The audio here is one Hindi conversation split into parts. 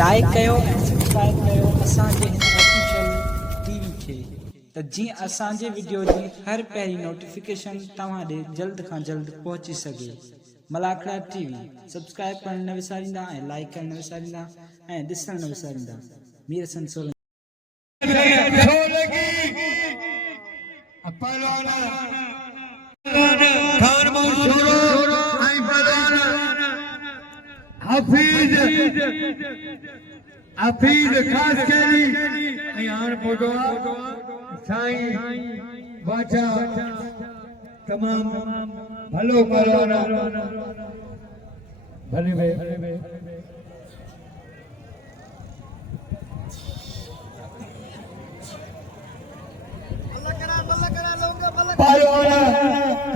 लाइक कयो ऐं सब्सक्राइब कयो असांजे हिन ऑफिशियल टीवी खे त जीअं असांजे वीडियो जी हर पहिरीं नोटिफिकेशन तव्हां ॾे जल्द खां जल्द पहुची सघे। मलाखड़ा टीवी सब्सक्राइब करण न विसारींदा ऐं लाइक करण न विसारींदा ऐं ॾिसण न विसारींदा। मीर हसन सोलंकी हफीज खास केली ऐं हाणे पहुतो साईं बादशाह तमामु भलो करो भले भले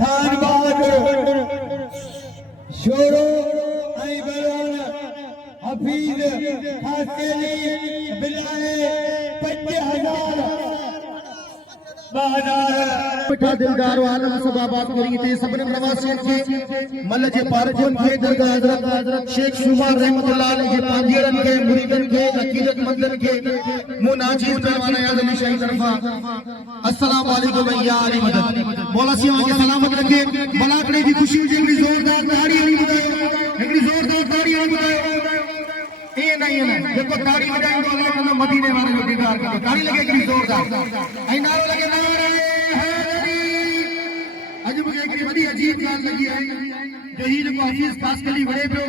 खान बहादुर शोरो ऐं बयान हफीज खास केली बिलाए 50,000 दिलदार आलम सबाबात पूरी थे सबने प्रवासियों के मल जे पारजन के दरगाह हजरत शेख शुमार रहमतुल्लाह अलैह के पांजियरन के मुरीदन के अकीदतमंदन के मुनाजिर पहलवान याद अली शाही तरफा अस्सलाम वालेकुम या अली मदद मौला सिया के सलामत रखे मलाकड़े की खुशी जी जोरदार ताड़ी हणी बुधायो एकड़ी जोरदार ताड़ी हणी बुधायो ये नहीं है देखो ताड़ी बजाएंगे अल्लाह के मदीने वाले को दीदार करो ताड़ी लगेगी जोरदार ऐ नारो लगे नारे हैदरी अज मुझे एक बड़ी अजीब बात लगी है जो ही जो हफीज खास कली बड़े पे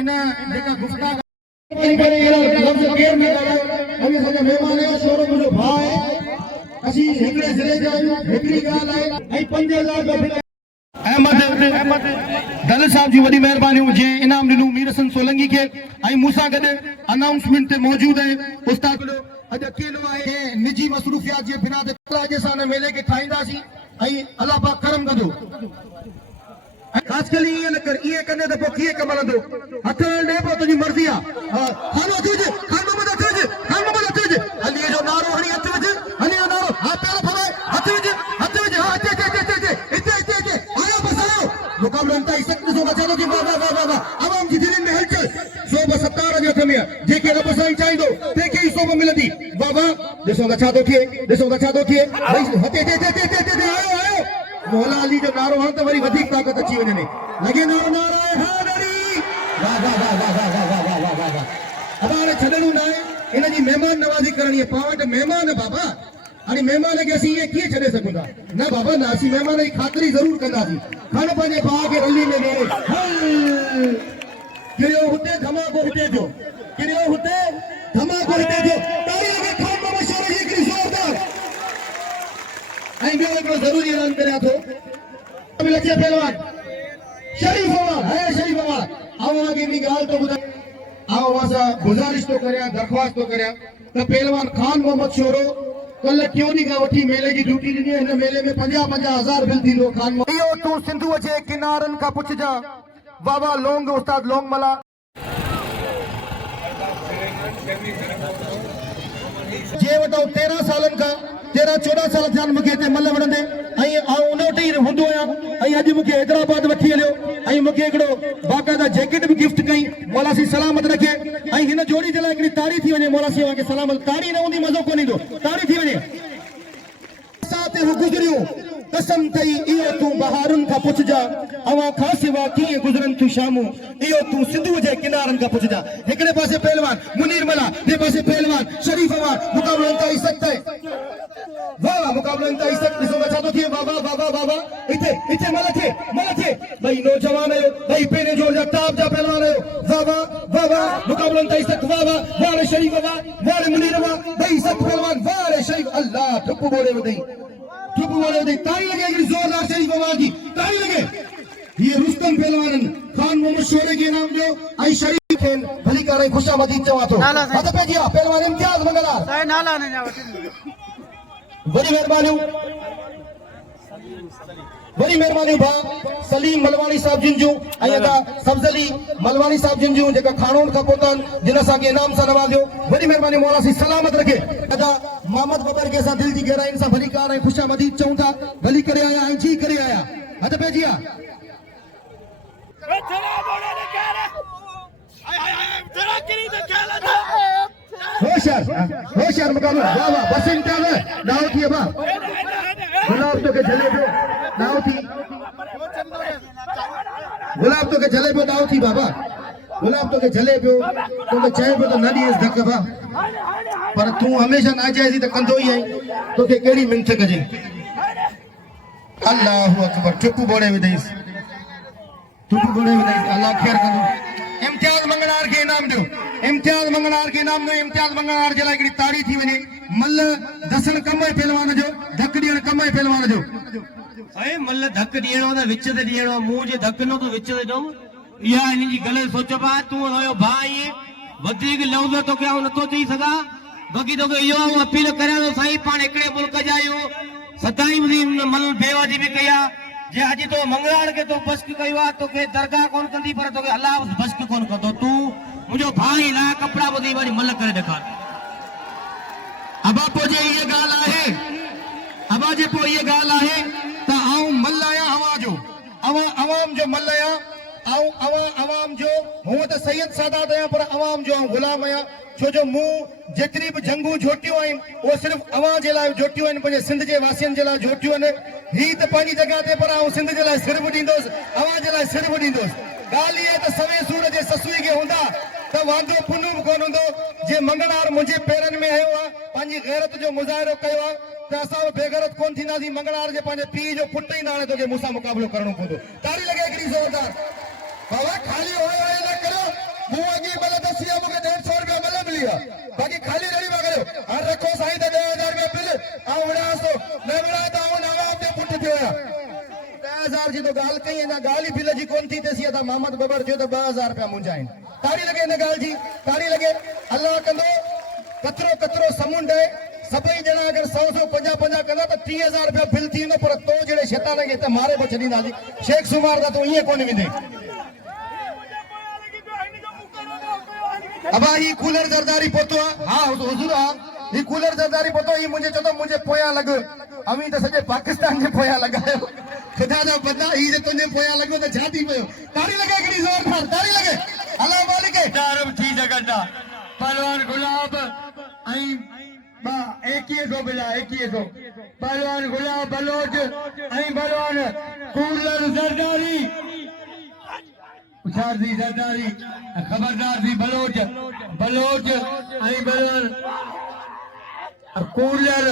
इन जेका गुफ्ता करे लफ्ज केर में हमें सजा मेहमान है शोरो मुझे भाई असी एकड़े जिले जा एकड़ी गाल है ऐ 5000 अहमद दल साहब जी वडी मेहरबानी जे इनाम दिनु मीर हसन सोलंकी के आई मूसा गड अनाउंसमेंट ते मौजूद है उस्ताद अज अकेलो है निजी मसरूफियात जे बिना ते जे सान मेले के ठाईंदासी आई अल्लाह पाक करम कदो खास कली ये न कर ये कने त पोखिए कमलंदो हथ ने पो तुजी मर्जी आ खानो तुझे खानो मत तुझे अली जो नारो हणी हथ वज हणी नारो हाथ पे फवाए हथ वज हाथ इते आयो बसाओ मुकाबला अंता इसक सो बचानो की वाह आवाम जी दिल में हलचल सो 17 जो थमिया जेके रब साईं चाहिदो तेके ही सो मिलदी वाह ॾिसो छा थो थिए भाई आयो मौला अली जो नारो हां त वरी वधीक ताकत अची वने लगे नारो हैदरी वाह हमारे छडणो ना इन जी मेहमान नवाजी करनी है पावट मेहमान बाबा अरे मेहमान के असी ये किए छड़े सकूंगा ना बाबा ना असी मेहमान की खातिरी जरूर कंदासी खान पंहिंजे भाउ के रली में ॾे किरियो हुते धमाको हिते जो किरियो हुते धमाको हिते जो ताड़ी लगे खान बाबा शोर जी हिकिड़ी जोरदार ऐं ॿियो हिकिड़ो ज़रूरी ऐलान करियां थो लचे पहलवान शरीफ अवाज आवां खे ॿी ॻाल्हि थो ॿुधायां आउं असां गुज़ारिश थो करियां दरख़्वास्त थो करियां त पहलवान खान मोहम्मद शोरो कल क्यों नहीं का वठी मेले की ड्यूटी दी है इन मेले में 50,000 बिल थी लो खान यो तू सिंधु जे किनारन का पुछ जा बाबा लोंग उस्ताद लोंग मला जे वटो 13 सालन का 13-14 साल थियन मुखे ते मल वणंदे आई आ उनोटी हुंदो या आई अज मुखे हैदराबाद वठी हलियो आई मुखे एकड़ो बाकायदा जैकेट भी गिफ्ट कई मौला सी सलामत रखे आई हिन जोड़ी जे लाइ एकड़ी ताड़ी थी वने मौला सी के सलामत ताड़ी न हुंदी मजो कोनी दो ताड़ी थी वने साथे हो गुजरियो कसम थई इयो तू बहारुन का पुछ जा अवा खासिवा किए गुजरन तू शामू इयो तू सिंधु जे किनारन का पुछ जा एकड़े पासे पहलवान मुनीर मला दे पासे पहलवान शरीफ अवाज मुकाबला इंतहा सकता है वाह मुकाबला इंतहा सकता है चाहतो थी बाबा इथे मला थे भाई नौजवान है भाई पेने जोर जा ताप जा पहलवान है वाह मुकाबला इंतहा सकता वाह शरीफ अवाज वाह मुनीर अवाज भाई सब पहलवान वाह शरीफ अल्लाह ठुप बोले ताड़ी लगे जोरदार शरीफ अवाज की ताड़ी लगे ये रुस्तम पहलवान खान मोहम्मद शोरे के नाम दो आई शरीफ खेल भली करे खुशामदी चवा तो हद पे जिया पहलवान इम्तियाज मंगला साई नाला ने बड़ी मेहरबानी भा सलीम मलवानी साहब जिंजू अदा सब्जली मलवानी साहब जिंजू जेका खानोन का पोतन जिन सा के इनाम सा नवाजो बड़ी मेहरबानी मौला सी सलामत रखे अदा मोहम्मद बबर के सा दिल की गहराई सा भली कार खुशामदी चऊं था भली करे आया जी करे आया हद पे जिया Terá, Morena, cara! Ai, terá querido, cara! होशियार मुकाबला वाह वाह बस इंटर दाव थी बा गुलाब तो के चले पियो दाव थी गुलाब तो के चले पियो दाव थी बाबा गुलाब तो के चले पियो तो के चाहे पियो तो न ॾिएसि धक बा पर तू हमेशा नाजाइज़ी त कंदो ई आहीं तोखे कहिड़ी मिंथ कजे अल्लाहु अकबर टुप बोड़े विधईस अल्लाह खैर कंदो इम्तियाज मंगनार के इनाम दो इम्तियाज मंगनार के इनाम दो इम्तियाज मंगनार जे लाइ हिकिड़ी ताड़ी थी वञे मल दसन कम पहलवान जो धक ॾियण कम पहलवान जो ऐं मल धक ॾियणो त विच ते ॾियणो मुंहुं जे धक न तो विच ते ॾियूं इहा हिन जी ग़लति सोच पा तूं हुयो भाउ इएं वधीक लफ़्ज़ तोखे आउं नथो चई सघां बाक़ी तोखे इहो आउं अपील करियां थो साईं पाण हिकिड़े मुल्क जा आहियूं सदाईं मल बेवाजी बि कई आहे जे अॼु तो मंगलाड़ के तो बश्क कयो आहे तोखे दरगाह कोन कंदी पर तोखे अलाह बश्क कोन कंदो तूं मुंहिंजो भाउ ई लाइ कपिड़ा ॿधी वरी मल करे ॾेखार अबा पोइ जे इहा ॻाल्हि आहे अबा जे पोइ इहा ॻाल्हि आहे त आऊं मल आहियां अवाम जो मल आहियां अवाम जो हूअं त सैयद सादात आहियां पर अवाम जो आऊं ग़ुलाम आहियां छो जो मूं जेतिरी बि जंगूं जोटियूं आहिनि उहे सिर्फ़ु अवां जे लाइ जोटियूं आहिनि पंहिंजे सिंध जे वासियुनि जे लाइ जोटियूं आहिनि ही त पंहिंजी जॻह ते पर आऊं सिंध जे लाइ सिर बि ॾींदुसि अवां जे लाइ सिर बि ॾींदुसि ॻाल्हि इहा त सवे सूर जे ससुई खे हूंदा त वांदो पुनू बि कोन हूंदो जे मंगनार मुंहिंजे पेरनि में आयो आहे पंहिंजी गैरत जो मुज़ाहिरो कयो आहे त असां बि बेगैरत कोन थींदासीं मंगनार जे पंहिंजे पीउ जो पुट ई हाणे तोखे मूंसां मुक़ाबिलो करणो पवंदो ताड़ी लॻे हिकिड़ी ज़ोरदार बाबा खाली होए न करो मूं अॻी मल दसी आहे मूंखे 150 रुपया मल मिली आहे बाक़ी खाली रड़ी मां करियो हाणे रखो साईं त 10,000 रुपया बिल ऐं विड़ांस थो न विड़ा त आऊं नवाब जो पुट थियो आहियां 10,000 जी तो ॻाल्हि कई अञा ॻाल्हि ई बिल जी कोन थी तेसी त मोहम्मद बबर थियो त 2,000 रुपया मुंहिंजा आहिनि ताड़ी लॻे हिन ॻाल्हि जी ताड़ी लॻे अल्लाह कंदो कतिरो समुंड आहे सभई ॼणा अगरि 100 50 कंदा त 30,000 रुपया बिल थी वेंदो पर तो जहिड़े शैतान खे त मारे बि छॾींदासीं शेख सुमार त तूं ईअं कोन वेंदे अबा ही कूलर जरदारी पोतो हाँ हुजूर हाँ ही कूलर जरदारी पोतो ही मुझे चतो मुझे पोया लग अमी तो सजे पाकिस्तान जे पोया लगायो खुदा दा बंदा ही जे तुझे पोया लगो तो छाती पयो ताड़ी लगे एकड़ी जोरदार ताड़ी लगे अल्लाह मालिक दारब थी सघंदा पहलवान गुलाब ऐं बा 2100 बिला 2100 पहलवान गुलाब बलोच ऐं पहलवान कूलर जरदारी उछार दी जरदारी खबरदार दी बलोच ऐं पहलवान कूलर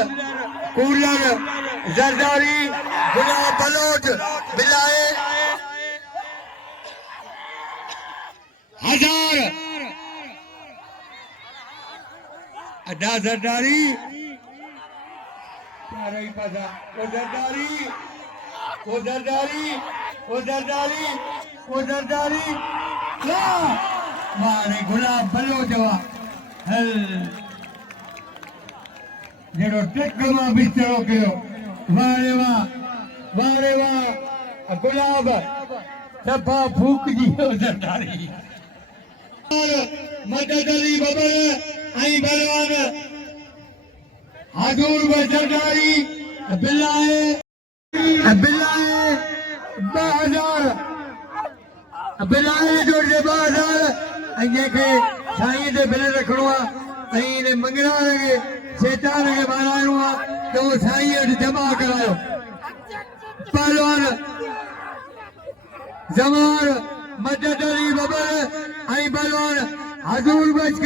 जरदारी गुलाब बलोच बिलाए 1000 अड्डा जरदारी वो जरदारी मारे गुलाब बलोच हल जेड़ो टेक मां बिस्तरो कयो वारे वाह गुलाब सफा फूक जी जरदारी मदद अली बबर आई बलवान हाजूर जरदारी बिलाए 2000 बिलाए जो 2000 जंहिंखे साईं ते बिल रखणो आहे ऐं मंगनार खे शैतान खे माराइणो आहे त उहो साईं वटि जमा करायो पहलवान जवान मदद अली बबर ऐं पहलवान हजूर बश्क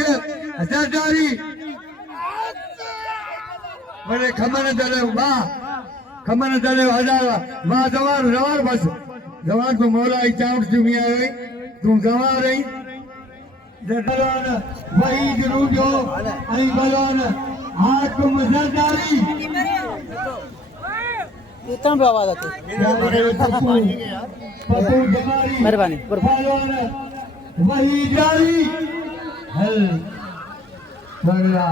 जरदारी बड़े खमन दले वाह 1000 वाह जवान बस जवान तो मौला ही चाउट जुमी आई तू जवान रही जरदान वही जरूर जो आई बलवान हाकुम जरदारी इतना भी आवाज आती मेहरबानी बलवान वही जारी हल बगला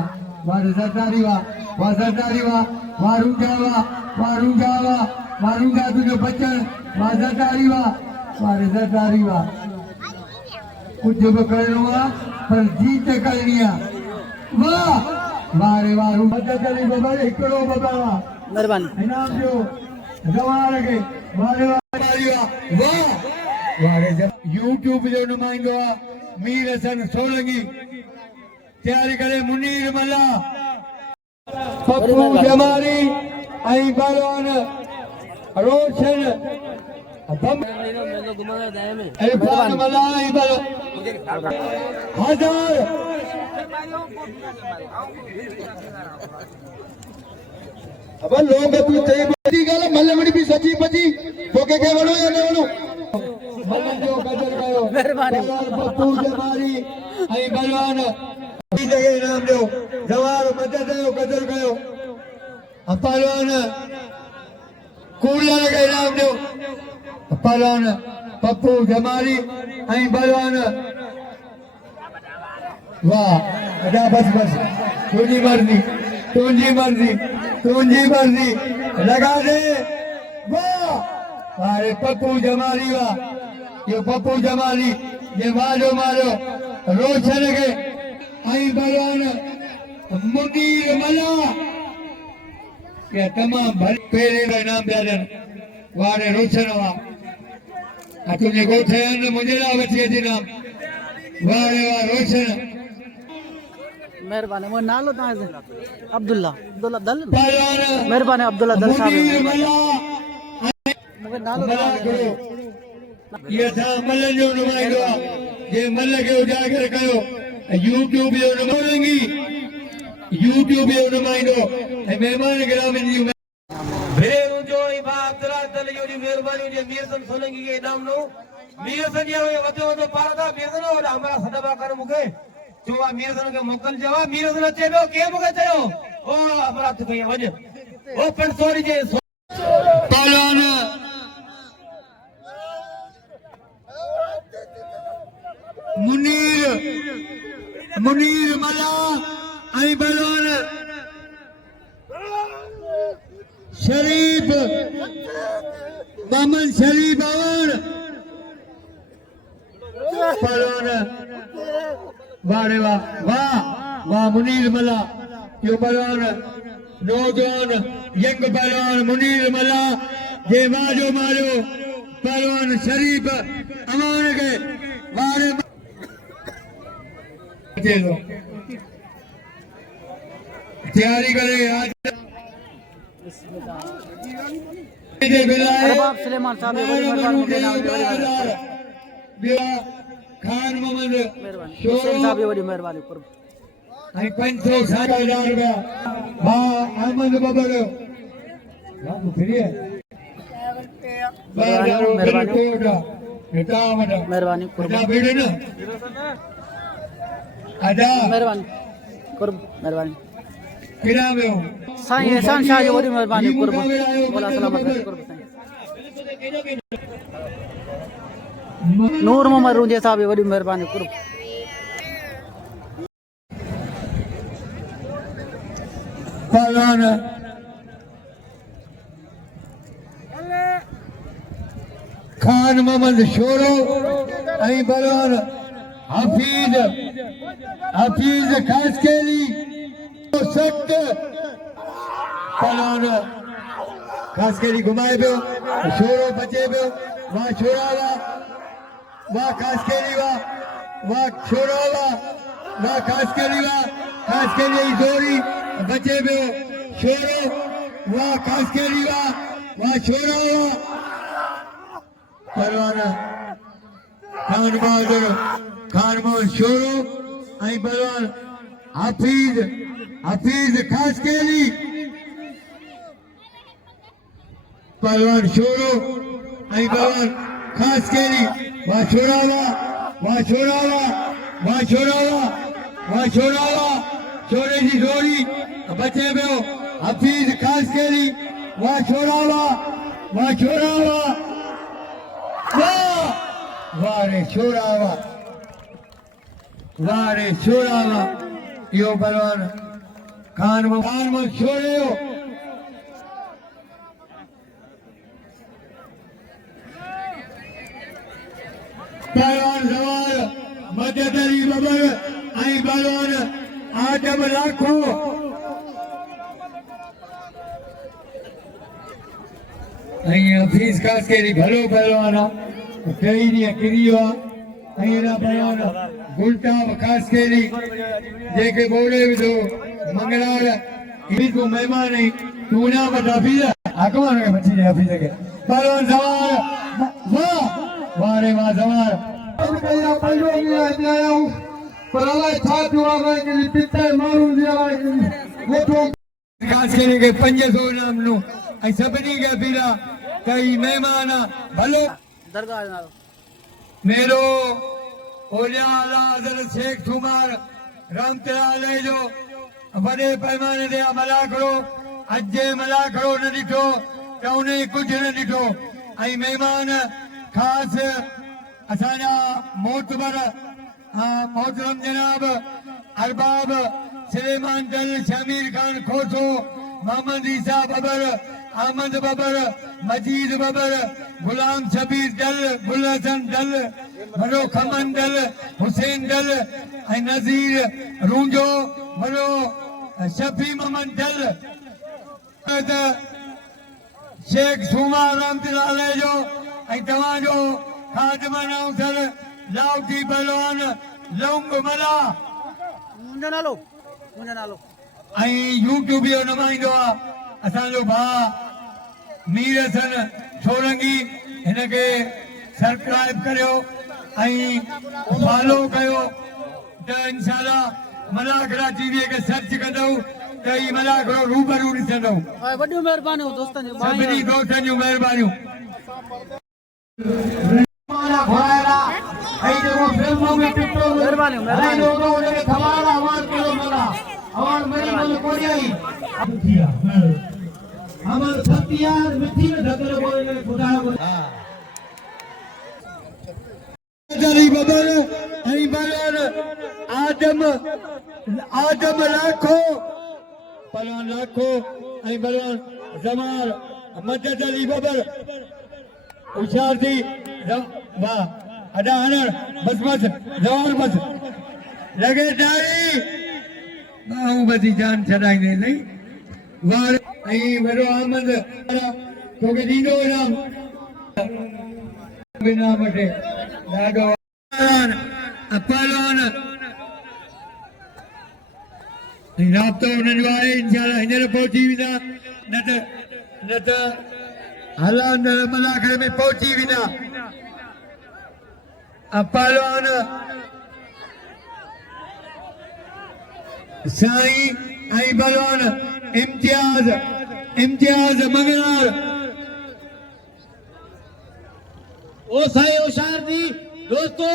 वाह जरदारी वारूंगा तुझे बचन वाह जरदारी वाह कुछ भी करणो आहे पर जीत करणी आहे वाह वारे वारू मदद अली बबर हिकिड़ो बबर आहे मेहरबानी इनाम जो जवान खे वारे वारे यूट्यूब जो नुमाइंदो आहे मीर हसन सोलंगी तैयारी करे मुनीर मला पप्पू जमारी आई बालवान रोशन इरफान मला आई बालवान हजार अब लोग तू ते बड़ी गल मल्लवड़ी भी सची बची तोके के वणो या न वणो मल्लन जो गजर कयो मेहरबानी पप्पू जमारी आई बलवान ई जगह इनाम दो जवार मदद दो गजर कयो पहलवान कूड़ला के इनाम दो पहलवान पप्पू जमारी आई बलवान वाह अदा बस बस तुझी मर्जी तुझी मर्जी तुझी मर्जी लगा दे वाह अरे पप्पू जमाली वाह ये पप्पू जमाली ये वालो मारो रोशन के आई बलवान मुनीर मला ये तमाम भर पेरे का नाम दादन वारे रोशन वाह तुझे गोथे न मुझे ना बचिए जी नाम वारे वाह रोशन मेहरबानी वो नालो ता अब्दुल्ला अब्दुल्ला दल पहलवान मेहरबानी अब्दुल्ला दल मुनीर साहब मला मुझे नालो मला करो ये था मल जो नुमाइंदो ये मल के उजागर कयो यूट्यूब जो नुमाइंदी यूट्यूब जो नुमाइंदो मेहमान गिरामन जी भेरू जो इबादत दल जो दी मेहरबानी जे मीरसन सोलंगी के नाम नो मीरसन जे वतो वतो पारदा मीरसन और हमारा सदबा कर मुके जो मीरसन के मोकल जवा मीरसन अचे बो के मुके चयो ओ हमारा तो कहीं वज ओ पंसोरी जे पहलवान मुनीर मला आई बलवान शरीफ मोहम्मद शरीफ और पहलवान वाह वाह वाह वाह मुनीर मला यो पहलवान नौजवान यंग पहलवान मुनीर मला ये वाजो मारो पहलवान शरीफ अमान के वारे तैयारी करे आज अरबाब सुलेमान साहब बड़ी मेहरबानी मुझे नाम खान मोहम्मद मेहरबानी हुसैन साहब बड़ी मेहरबानी कर आई 560,000 रुपया वाह अहमद बबर वाह फ्री है मेहरबानी बेड़े ना आजा मेहरबानी कर मेहरबानी किरा में हो साईं एहसान शाह जी बड़ी मेहरबानी कर बोला सलामत कर नूर मोहम्मद रूजे साहब बड़ी मेहरबानी कर पहलवान खान मोहम्मद शोरो आई पहलवान हफीज खास केली सट पहलवान खास केली घुमाए पियो शोरो बचे पियो वाह छोरा वाह खास केली वाह छोरा वाह खास केली जोरी बचे पियो शोरो वाह खास केली वाह छोरा पहलवान खान बहादुर खान मोहम्मद शोरो आई पहलवान हफीज खास केली पहलवान शोरो आई पहलवान खास केली वाह छोरा छोरे जी जोड़ी बचे पियो हफीज खास केली वाह छोरा वाह रे छोरा वाह यो पहलवान खान मोहम्मद छोरे हो पहलवान सवाल मध्यदरी बबर आई पहलवान आटम लाखो आई हफीज खास केली भलो पहलवान कई ॾींहं किरी वियो आहे ऐं हिन पहलवान गुलटा खास केरी जेके बोले विधो मंगलाल इबी को मेहमान नहीं तू ना बता फिर आकमान के बच्ची ने फिर के पहलवान सवार वाह वाह रे वाह सवार इनका पंजो में आया हूं पर अल्लाह था दुआ में कि पिता मारू दिया वो तो खास केरी के 500 नाम नो ऐ सबनी के फिरा कई मेहमान भले दरगाह नालो मेरो ओलिया आला हज़रत शेख सुमार रहमतुल्लाह जो बड़े पैमाने ते अमला करो अजे मला करो न ॾिठो त उन्हें कुछ न ॾिठो ऐं महिमान खास असांजा मोतबर मोहतरम जनाब अरबाब सुलेमान दल शमीर खान खोसो मोहम्मद ईसा बबर अहमद बबर मजीद बबर गुलाम शबीर दल गुल हसन दल बड़ो खमन दल हुसैन दल ऐं नज़ीर रूंजो बड़ो शफी मोहम्मद दल शेख सूमा रहमतुल्लाह जो ऐं तव्हांजो खादिम नाउसर लाउटी पहलवान लौंग मला मुंहिंजो नालो ऐं यूट्यूब जो नुमाइंदो आहे असांजो भाउ मीर हसन सोलंगी हिनखे सब्सक्राइब करियो ऐं फॉलो कयो त इंशाल्लाह मलाखड़ा टीवीअ खे सर्च कंदव त ही मलाखड़ो रूबरू ॾिसंदव वॾियूं महिरबानियूं दोस्तनि जूं सभिनी दोस्तनि जूं महिरबानियूं आदम लाखो पलवान लाखो ऐं बलवान जमाल मदद अली बबर होशियार थी वाह अदा हनर बस बस जवार बस लगे डाई मां बदी जान छॾाईंदे नहीं वार ऐं वॾो अहमद तोखे ॾींदो इनाम बिना वठे ॾाढो पहलवान राब्तो उन्हनि जो आहे इंशाल्लाह हींअर पहुची वेंदा न त हलांदड़ मलाखड़े में पहुची वेंदा पहलवान साईं ऐं पहलवान इम्तियाज मंगलार ओ साईं होशियार थी दोस्तो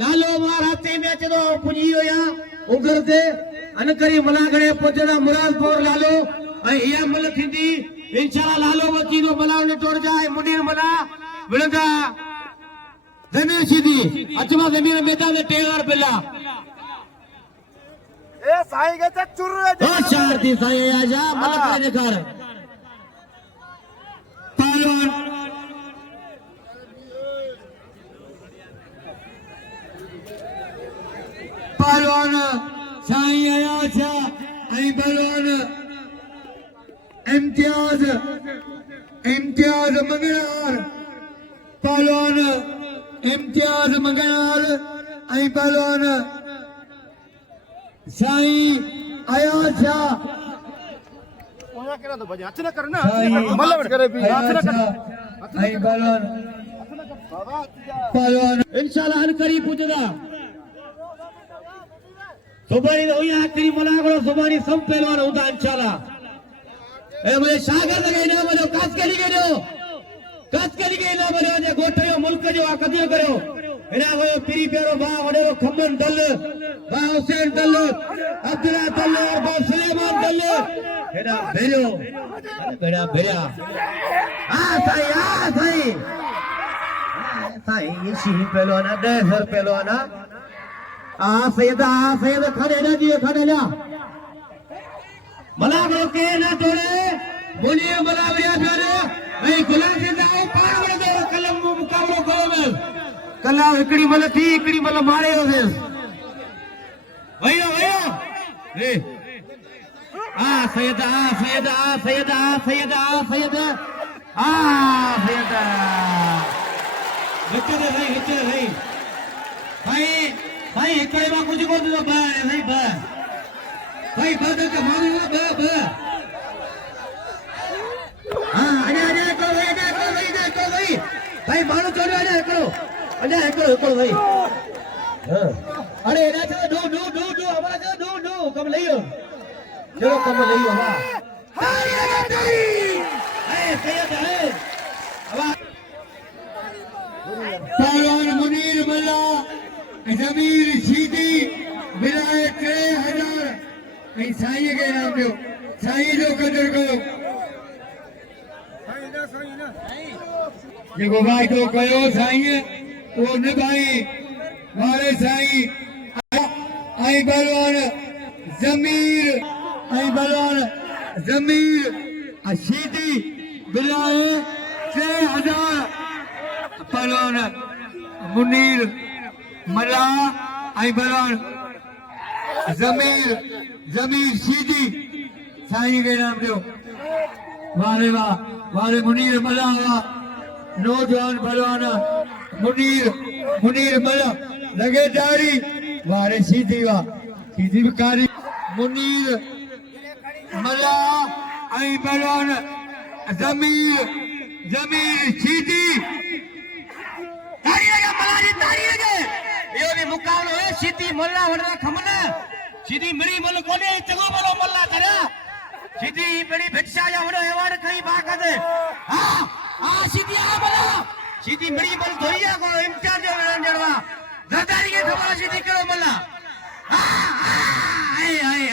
लालो मार हथे में अचे थो पुॼी विया उगर ते अनकरी मलाखड़े पहुचंदा मुरादपुर लालो ऐं इहा मल थींदी इंशाल्लाह लालो बची तो मला ने टोड़ जाए मुनीर मला विणंदा ज़मीन सीधी अचमा ज़मीन मैदान ते टेगार पिला ए साईं के त चुर होशियार थी साईं आजा मलाखड़े ॾेखार पहलवान साईं आया ऐं पहलवान इम्तियाज मंगलार पहलवान इम्तियाज मंगलार ऐं पहलवान साईं आया ओया केरा तो बजे अचना कर ना साईं मल्ल करे भी ऐं पहलवान इंशाल्लाह अनकरी पुॼंदा सुभाणे हुई आखिरी मलाखड़ो सुभाणे सब पहलवान हूंदा इंशाल्लाह ए मुझे शागिर्द के इनाम जो कासकली के इनाम जो गोठ जो मुल्क जो कदियो करो इनाम जो पीरी प्यारो बा वडे खमन दल बा हुसैन दल अब्दुल्ला दल और बा सुलेमान दल एडा भेरो बेड़ा भेरा साईं ये शी पहलवान 10 पहलवान सैयद खड़े ना दिए खड़े ना मलाखड़ो के ना तोड़े बोलिए मलाखड़िया प्यारे भाई गुलाम जिंदा हो पार वड़ दो कलम मुकाबलो करो में कला एकड़ी मल थी एकड़ी मल मारे हो से भैया रे सैयद विच दे भाई भाई भाई एकड़े में कुछ को तो बा नहीं बा भाई बद के मानो बा बा हां आजा को भाई भाई मानो चलो आजा करो भाई हां अरे ना चलो डू हमारा चलो डू कम लियो चलो कम लियो वाह तारी लगा तारी ए सैयद है पहलवान मुनीर मल्ला जमीर शीदी विलायत 3000 ऐं साईं खे इनाम ॾियो साईं जो क़दुरु कयो जेको वाइदो कयो साईं उहो निभाई वारे साईं ऐं पहलवान ज़मीर शीदी विलायत 3000 पहलवान मुनीर मल्ला ऐं पहलवान ज़मीर शीदी साईं खे इनाम ॾियो वारे वाह वारे मुनीर मल्ला वाह नौजवान पहलवान मुनीर मल्ला लगे तारी वारे शीदी वाह शीदी भी कारी मुनीर मल्ला ऐं पहलवान ज़मीर शीदी तारी लगे मल्ला जी तारी लगे यो भी मुकाबलो है सीधी मल्ला वडरा खमन सीधी मिड़ी मल कोने चगो बोलो मल्ला करे सीधी बड़ी भिक्षा या वडो एवार्ड कई बाकत हां सीधी आ मल्ला सीधी मिड़ी मल धोरिया को इंचार्ज जड़वा गदारी के खबर सीधी करो मल्ला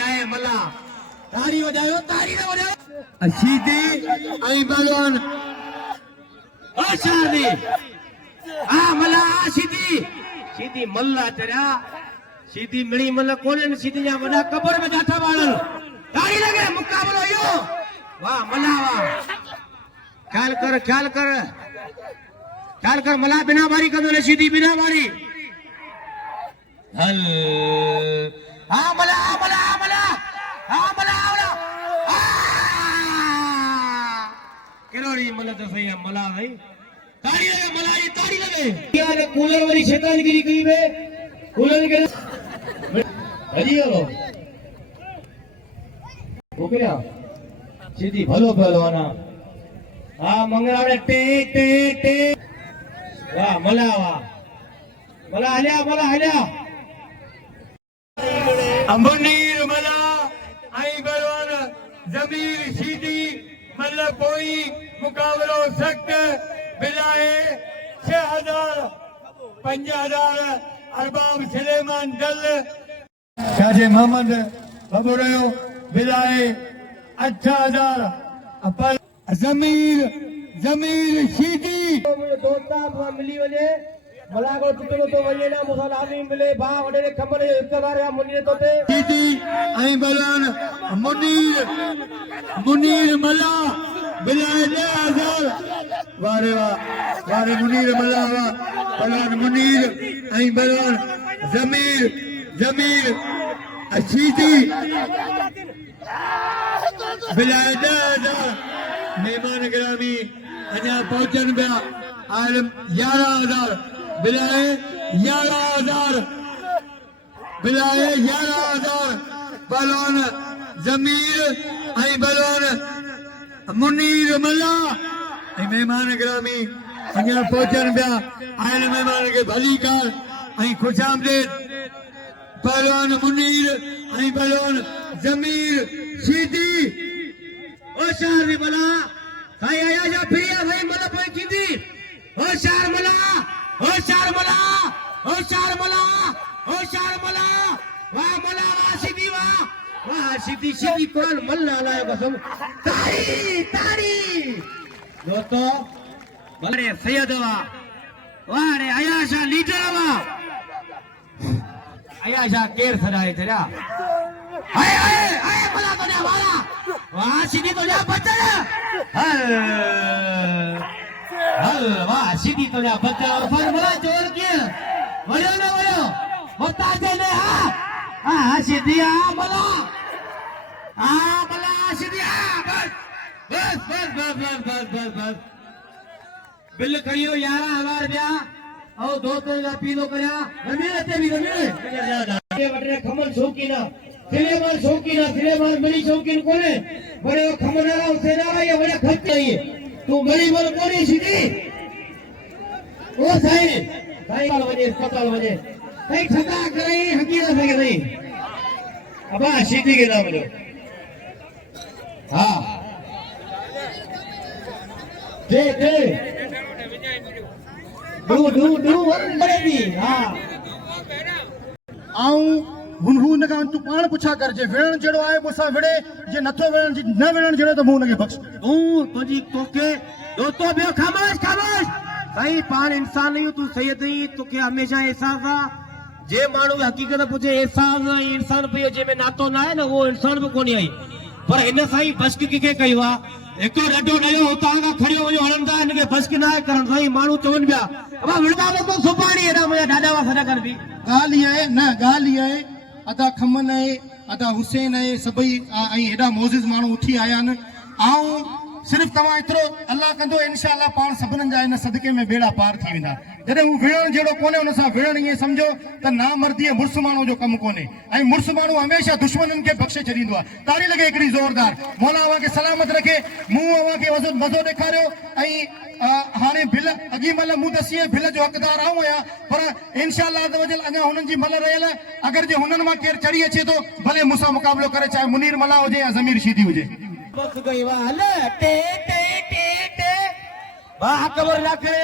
आए मल्ला तारी वजायो शीदी ऐं पहलवान ओ शादी मल्ला सीधी मल्ला चढ़ा सीधी मिड़ी मल कोने सीधी या वडा कबर में जाठा बाड़न ताड़ी लगे मुकाबलो यो वाह मल्ला वाह ख्याल कर मल्ला बिना बारी कदो ने सीधी बिना बारी हल मल्ला केरोड़ी मल्ला तो सही है मल्ला भाई ताड़ी लगे मल्ला ये ताड़ी लगे यार कूलर वाली शैतानगिरी की बे कूलर के हजी हो ओकरा सीधी भलो पहलवाना मंगलाड़े टे वाह मल्ला हल्या मुनीर मल्ला ऐं पहलवान ज़मीर शीदी मल्ला पोई मुकाबलो सख्त बिलाए 6000 5000 अरबाब सुलेमान दल शाजे मोहम्मद बबुरयो बिलाए 8000 अपल ज़मीर शीदी मुझे दोस्ता मिली वजे मला को चितलो तो वजे ना मुसल आदमी मिले बा वडे खबर इकबार या मुनी तो ते शीदी ऐं पहलवान मुनीर मल्ला बिलाए 1000 वारे वाह वारे मुनीर मल्ला वाह पहलवान मुनीर ऐं पहलवान ज़मीर शीदी बिलाए 10,000 मेहमान गिरामी अञा पहुंचन पिया आलम 11,000 बिलाए 11,000 पहलवान ज़मीर ऐं पहलवान मुनीर मल्ला ऐं मेहमान गिरामी अञा पहुंचन पिया आयल मेहमान खे भली कार ऐं ख़ुशामदीद पहलवान मुनीर ऐं पहलवान ज़मीर शीदी होशियार रे मल्ला साई आया जा फिरिया भाई मल्ला पे कींदी होशियार मल्ला वाह मल्ला वाह सीधी कौन मल्ला लाया कसम ताड़ी दोस्तों मल्ले सैयद वाह रे आयाशा लीडर वाह आयाशा केर सदाए तेरा आए मल्ला तो जा वाला वाह सीधी तो जा बच्चा हल वाह सीधी तो जा बच्चा और फिर मल्ला जोर के वयो ना वयो होता ने हाँ सीधी मल्ला सीधी बस बिल करियो 11,000 रुपया आओ दोस्तों का पीलो करया रमीर अते भी रमीर ये वटरे खमन शौकीन सिलेमान मरी शौकीन कोने बड़े खमन वाला उसे ना ये बड़े खत नहीं तू मरी बोल कोनी सीधी ओ साईं वाल वजे अस्पताल वजे कई ठगा करई हकीकत सके नहीं अब सीधी के नाम लो हां दे डू बड़े भी हां आऊं हुनहू नगान तू पाण पुछा कर जे वेण जड़ो आए मुसा विड़े जे नथो वेण जी न वेण जड़ो तो मुंह नगे बख्श तू तुझी तोके दोस्तों बे खामोश भाई पान इंसान नहीं तू सैयद नहीं तोके हमेशा एहसास आ जे मानू हकीकत पुछे एहसास नहीं इंसान पे जे में नातो ना है ना वो इंसान पे कोनी आई पर इन साई बस्क के कई वा एक तो डडो नयो होता का खड़ियो जो हलंदा इनके बस्क ना करन साई मानू चवन बिया अब विड़दा तो सुपाणी एडा मुझे दादा वा सदा कर भी गाली है न गाली है अदा खमन है अदा हुसैन है सबई आई एडा मोजिज मानू उठी आया न आऊं सिर्फ तवा इतरो अल्लाह कंदो इंशाअल्लाह पाण सबनन जा इन सदके में बेड़ा पार थी विंदा जदे हूं विणन जेड़ो कोने उन सा विणन ये समझो त ना मर्दी मुर्स मानो जो कम कोने आई मुर्स मानो हमेशा दुश्मनन के बख्शे छदींदो आ तारी लगे एकड़ी जोरदार मौला आवा के सलामत रखे मुंह आवा के वजन मजो दिखारियो आई हाने बिल अगी मल मु दसिए बिल जो हकदार आऊं या पर इंशाअल्लाह अज़ वजल अगा हुनन जी मल रहल अगर जे हुनन मा केर चढ़ी अचे तो भले मुसा मुकाबलो करे चाहे मुनीर मला हुजे या जमीर शीदी हुजे बस गई वाल टे टे टे टे बा खबर ना करे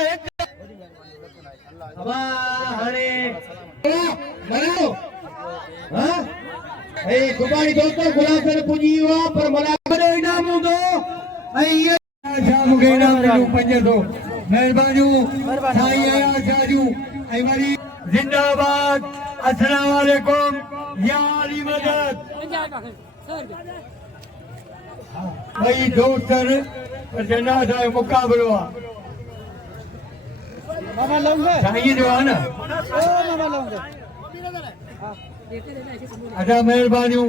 बा हणे मरो हां ए गुबानी दोस्तों गुलाब से पूजी हुआ पर मला बड़े इनाम दो ए शाम के इनाम दो 500 मेहरबानी साईं आया शाजू ए वरी जिंदाबाद अस्सलाम वालेकुम या अली मदद भाई दोस्तर जनाजा मुकाबलो मामा लाऊंगा साईं जो है ना ओ मामा लाऊंगा अदा मेहरबानी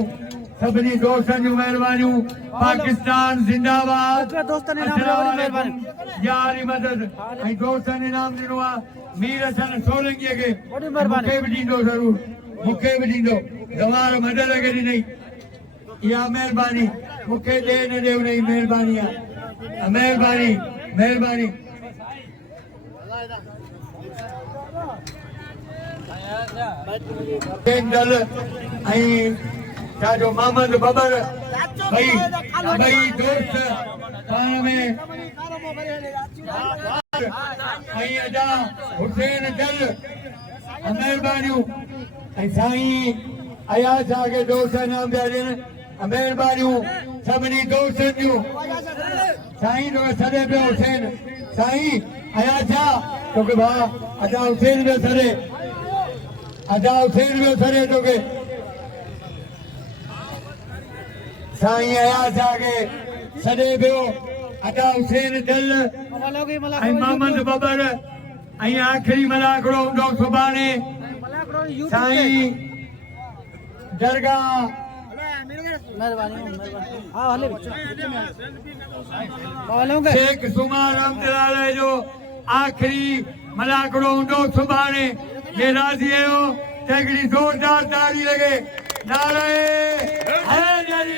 सभी दोस्तन जो मेहरबानी पाकिस्तान जिंदाबाद ओके दोस्तन इनाम वाली मेहरबानी यारी मदद ऐं दोस्तन इनाम दिनो आहे मीर हसन सोलंकीअ खे वॾी महिरबानी। मूंखे बि ॾींदो ज़रूर मूंखे बि ॾींदो गवार मदद खे ॾिनई इहा महिरबानी मूंखे ॾे न ॾे हुनजी महिरबानी आहे महिरबानी महिरबानी दल ऐं छाजो मोहम्मद बबर ॿई दोस्त पाण में ऐं अदा हुसैन दल महिरबानियूं ऐं साईं अयाज शाह खे दोस्त इनाम पिया ॾियनि महिरबानियूं सभिनी दोस्तनि जूं साईं तोखे सॾे पियो हुसैन साईं अयाज शाह तोखे भाउ अदा हुसैन पियो सॾे अदा हुसैन पियो सॾे तोखे साईं अयाज शाह खे सॾे पियो अदा हुसैन दल मामा लाओगे मला ऐं मोहम्मद बबर ऐं आख़िरी मला हिकिड़ो हूंदो सुभाणे साईं दरगाह मेहरबानी हां हले मामा लाऊंगा शेख सुमार रहमतुल्लाह जो आख़िरी मला हिकिड़ो हूंदो सुभाणे जे राज़ी आहियो त हिकिड़ी ज़ोरदार ताड़ी लॻे नारे हैदरी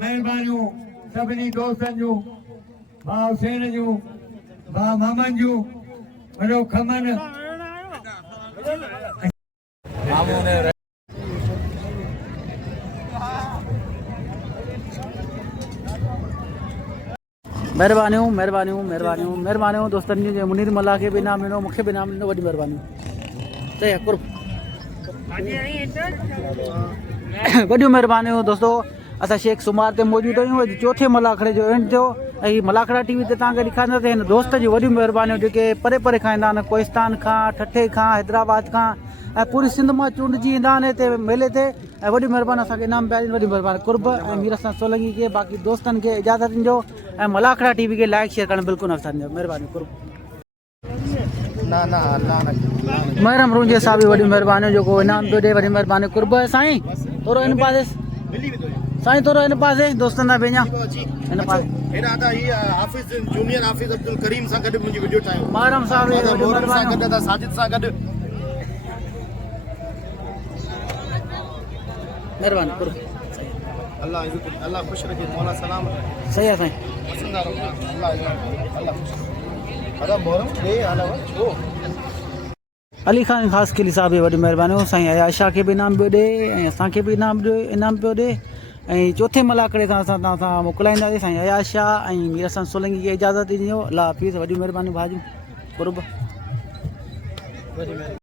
महिरबानियूं सभिनी दोस्तनि जूं भाउ हुसैन जूं भाउ मोहम्मद जूं वॾो खमन मेहरबानियूं मेहरबानियूं मेहरबानियूं मेहरबानियूं दोस्तनि जी मुनीर मला खे बि इनाम ॾिनो मूंखे बि इनाम ॾिनो वॾी महिरबानी ते कुर्ब वॾियूं महिरबानियूं दोस्तों असां शेख सुमार ते मौजूदु आहियूं अॼु चौथे मलाखड़े जो एंड थियो ऐं मलाखड़ा टीवी ते तव्हांखे ॾेखारींदासीं हिन दोस्त जी वॾियूं महिरबानियूं जेके परे परे खां ईंदा आहिनि कोहिस्तान खां ठठे खां हैदराबाद खां ऐं पूरी सिंध मां चूंडजी ईंदा आहिनि हिते मेले ते ऐं वॾी महिरबानी असांखे इनाम पिया ॾियनि वॾी महिरबानी कुर्ब ऐं मीर हसन सोलंकी खे बाक़ी दोस्तनि खे इजाज़त ॾिजो ऐं मलाखड़ा टीवी खे लाइक शेयर करणु बिल्कुलु न विसारिजो महिरबानी कुर्ब महरम रूंजे साहब बि वॾी महिरबानी जेको इनाम पियो ॾे वॾी महिरबानी कुर्ब साईं थोरो इन पासे साईं थोरो हिन पासे दोस्तनि सां भेजा हिन पासे हेॾा त हीअ हाफ़िज़ जूनियर हाफ़िज़ अब्दुल करीम सां गॾु मुंहिंजी वीडियो ठाहियो मारम साहब मोहरम सां गॾु था साजिद सां गॾु महिरबानी करो अल्लाह अल्लाह ख़ुशि रखे मौला सलाम सही आहे साईं पसंदि वारो अल्लाह ख़ुशि अदा मोहरम ॾे हलाव छो अली ख़ान ख़ासि किली साहिब वॾी महिरबानी साईं आयशा खे बि इनाम पियो ॾे ऐं असांखे बि इनाम पियो ॾे ऐं चौथे मलाकड़े खां असां तव्हां सां मोकिलाईंदासीं साईं आयशा ऐं मीर हसन सोलंकी खे इजाज़त ॾिजो अलाह हाफ़िज़ वॾी महिरबानी भाॼियूं क़ुर्ब